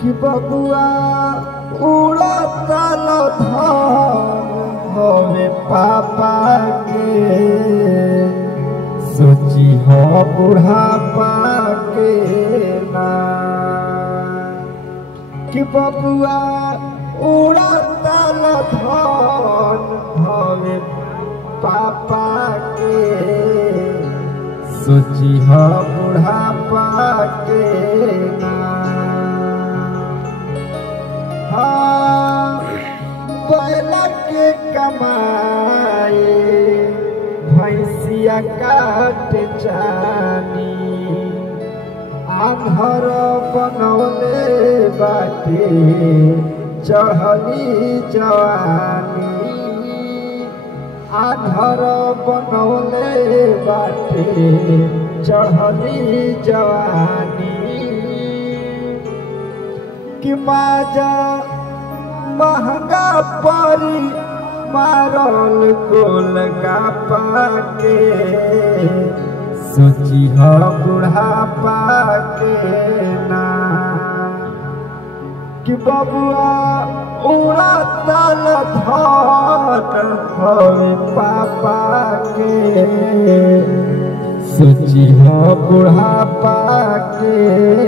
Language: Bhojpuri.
कि बबुआ उड़तल धन हवे पापा के सोची हो बुढ़ापा के ना कि बबुआ उड़तल धन हवे पापा के सोची हो बुढ़ापा के ना। हाँ बैला के कमाए भैंसिया काट जानी आंधर बनौले बाटे चढ़ली जवानी आंधर बनौले बाटे चढ़ली जवानी कि माजा महंगा परी मारल गोलगप्पा के सोची हो बुढ़ापा के ना कि बबुआ उड़तल धन हवे पापा के सोची हो बुढ़ापा के